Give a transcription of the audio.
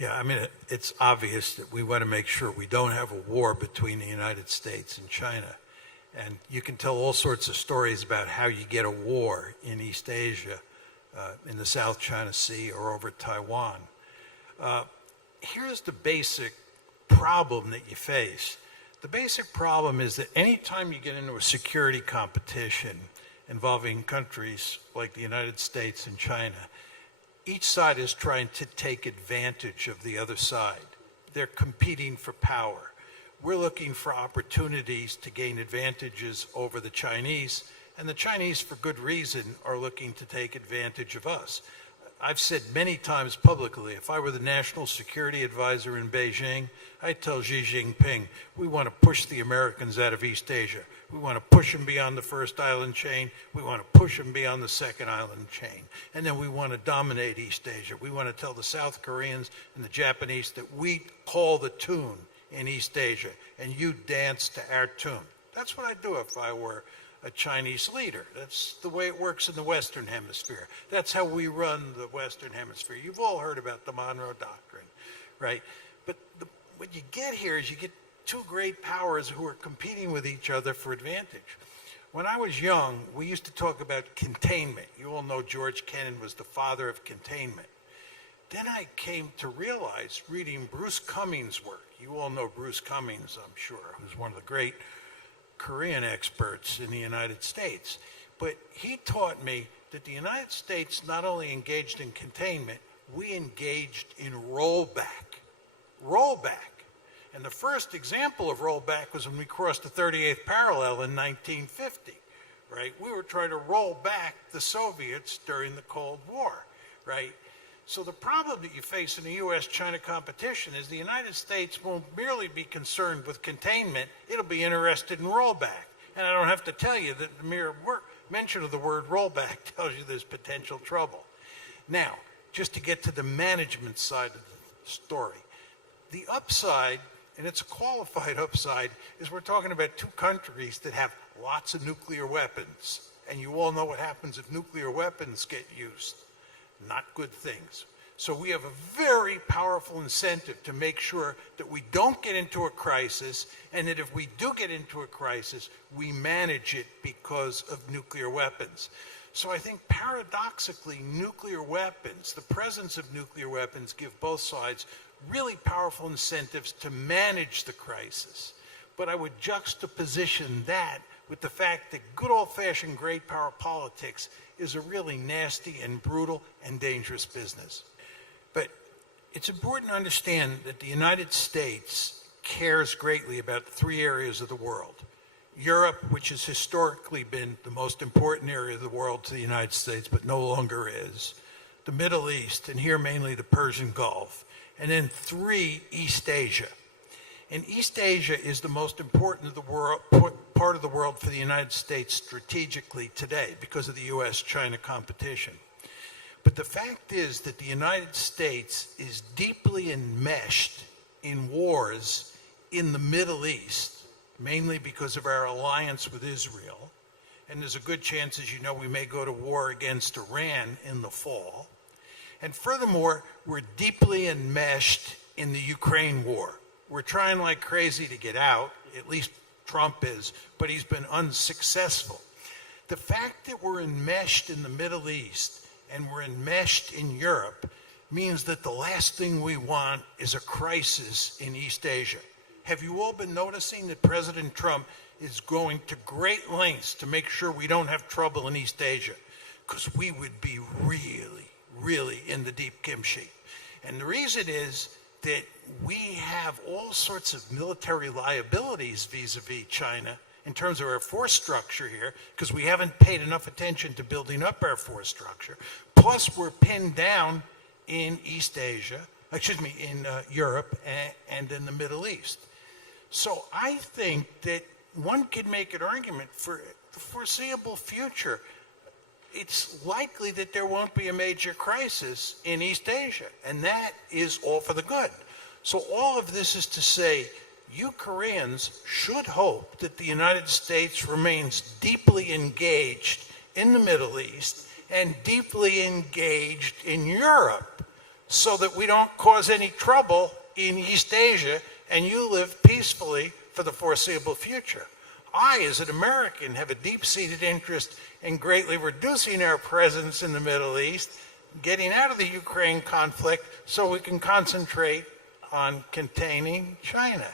Yeah, I mean, it's obvious that we want to make sure we don't have a war between the United States and China. And you can tell all sorts of stories about how you get a war in East Asia, in the South China Sea, or over Taiwan. Here's the basic problem that you face. The basic problem is that anytime you get into a security competition involving countries like the United States and China, each side is trying to take advantage of the other side. They're competing for power. We're looking for opportunities to gain advantages over the Chinese, and the Chinese, for good reason, are looking to take advantage of us. I've said many times publicly, if I were the national security advisor in Beijing, I'd tell Xi Jinping, we want to push the Americans out of East Asia. We want to push them beyond the first island chain. We want to push them beyond the second island chain. And then we want to dominate East Asia. We want to tell the South Koreans and the Japanese that we call the tune in East Asia, and you dance to our tune. That's what I'd do if I were a Chinese leader. That's the way it works in the Western Hemisphere. That's how we run the Western Hemisphere. You've all heard about the Monroe Doctrine, right? But what you get here is you get two great powers who are competing with each other for advantage. When I was young, we used to talk about containment. You all know George Kennan was the father of containment. Then I came to realize, reading Bruce Cummings' work, you all know Bruce Cummings, I'm sure, who's one of the great Korean experts in the United States. But he taught me that the United States not only engaged in containment, we engaged in rollback. Rollback. And the first example of rollback was when we crossed the 38th parallel in 1950, right? We were trying to roll back the Soviets during the Cold War, right? So the problem that you face in the U.S.-China competition is the United States won't merely be concerned with containment, it'll be interested in rollback. And I don't have to tell you that the mere mention of the word rollback tells you there's potential trouble. Now, just to get to the management side of the story, the upside, and it's a qualified upside, is we're talking about two countries that have lots of nuclear weapons. And you all know what happens if nuclear weapons get used. Not good things. So we have a very powerful incentive to make sure that we don't get into a crisis, and that if we do get into a crisis, we manage it because of nuclear weapons. So I think paradoxically, nuclear weapons, the presence of nuclear weapons, give both sides really powerful incentives to manage the crisis. But I would juxtaposition that with the fact that good old-fashioned great power politics is a really nasty and brutal and dangerous business. But it's important to understand that the United States cares greatly about three areas of the world. Europe, which has historically been the most important area of the world to the United States, but no longer is. The Middle East, and here mainly the Persian Gulf. And then three, East Asia. And East Asia is the most important of the world, part of the world for the United States strategically today because of the U.S.-China competition. But the fact is that the United States is deeply enmeshed in wars in the Middle East, mainly because of our alliance with Israel. And there's a good chance, as you know, we may go to war against Iran in the fall. And furthermore, we're deeply enmeshed in the Ukraine war. We're trying like crazy to get out, at least Trump is, but he's been unsuccessful. The fact that we're enmeshed in the Middle East and we're enmeshed in Europe means that the last thing we want is a crisis in East Asia. Have you all been noticing that President Trump is going to great lengths to make sure we don't have trouble in East Asia? Because we would be really in the deep kimchi. And the reason is that we have all sorts of military liabilities vis-a-vis China in terms of our force structure here, because we haven't paid enough attention to building up our force structure. Plus, we're pinned down in East Asia, in Europe and in the Middle East. So I think that one could make an argument for the foreseeable future. It's likely that there won't be a major crisis in East Asia, and that is all for the good. So all of this is to say, you Koreans should hope that the United States remains deeply engaged in the Middle East and deeply engaged in Europe, so that we don't cause any trouble in East Asia and you live peacefully for the foreseeable future. I, as an American, have a deep-seated interest in greatly reducing our presence in the Middle East, getting out of the Ukraine conflict so we can concentrate on containing China.